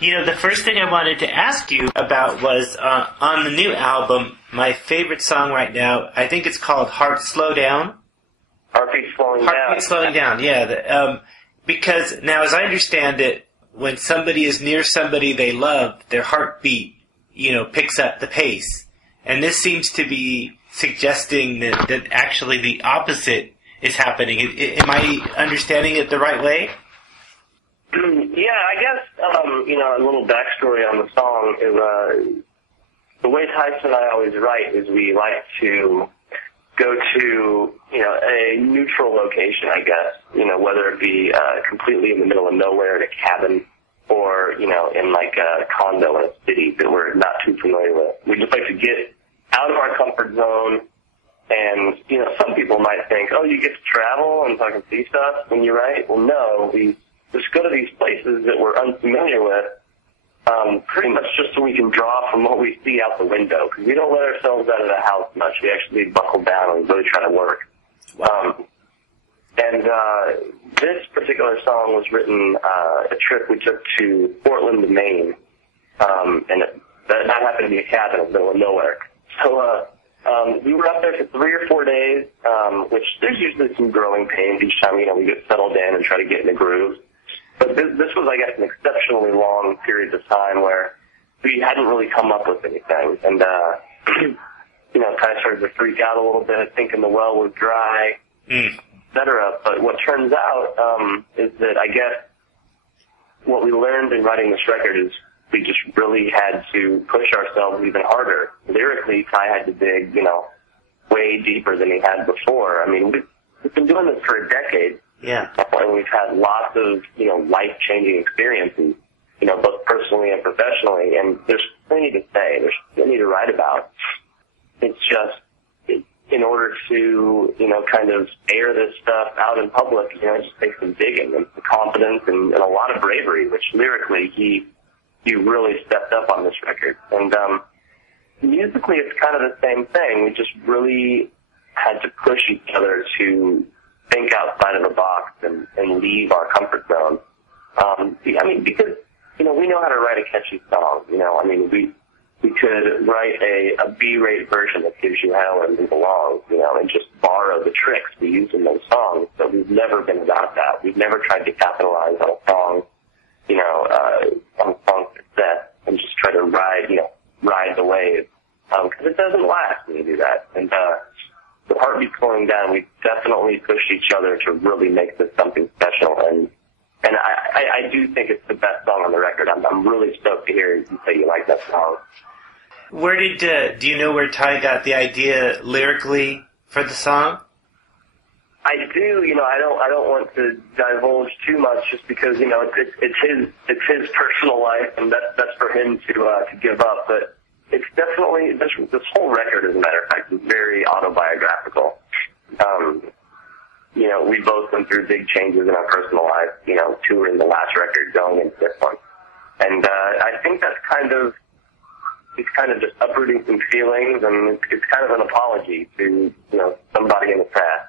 You know, the first thing I wanted to ask you about was on the new album, my favorite song right now, I think it's called Heart Slow Down. Heartbeat Slowing Down. Heartbeat Slowing Down, yeah. Because now, as I understand it, when somebody is near somebody they love, their heartbeat, picks up the pace. And this seems to be suggesting that actually the opposite is happening. Am I understanding it the right way? Yeah, I guess, a little backstory on the song is, the way Tyson and I always write is we like to go to, a neutral location, I guess, whether it be completely in the middle of nowhere in a cabin or, in like a condo in a city that we're not too familiar with. We just like to get out of our comfort zone. And, some people might think, oh, you get to travel and fucking see stuff when you write. Well, no, we just go to these places that we're unfamiliar with, pretty much just so we can draw from what we see out the window. Because we don't let ourselves out of the house much. We actually buckle down and really try to work. This particular song was written a trip we took to Portland, Maine. That happened to be a cabin in the middle of nowhere. So, we were up there for 3 or 4 days, which there's usually some growing pains each time, we get settled in and try to get in the groove. But this was, I guess, an exceptionally long period of time where we hadn't really come up with anything. And, kind of started to freak out a little bit, thinking the well was dry, et cetera. But what turns out is that I guess what we learned in writing this record is we just really had to push ourselves even harder. Lyrically, Ty had to dig, way deeper than he had before. I mean, we've been doing this for a decade. Yeah. And we've had lots of, life-changing experiences, both personally and professionally. And there's plenty to say. There's plenty to write about. It's just, in order to, kind of air this stuff out in public, it just takes some digging and some confidence and a lot of bravery, which lyrically he really stepped up on this record. And musically, it's kind of the same thing. We just really had to push each other to think outside of the box and leave our comfort zone. Because, we know how to write a catchy song. We could write a B-rate version that gives you hell and belongs, and just borrow the tricks we use in those songs. But we've never been about that. We've never tried to capitalize on a song, on song success and just try to ride the wave. Because it doesn't last when you do that. And the Heartbeat Slowing Down, we definitely pushed each other to really make this something special. And I do think it's the best song on the record. I'm really stoked to hear you say you like that song. Where do you know where Ty got the idea lyrically for the song? I do, I don't want to divulge too much just because, it's his personal life and that's for him to give up. But it's definitely, this whole record, as a matter of fact, is very autobiographical. We both went through big changes in our personal life, touring the last record, going into this one. And, I think that's it's kind of just uprooting some feelings, and it's kind of an apology to, somebody in the past.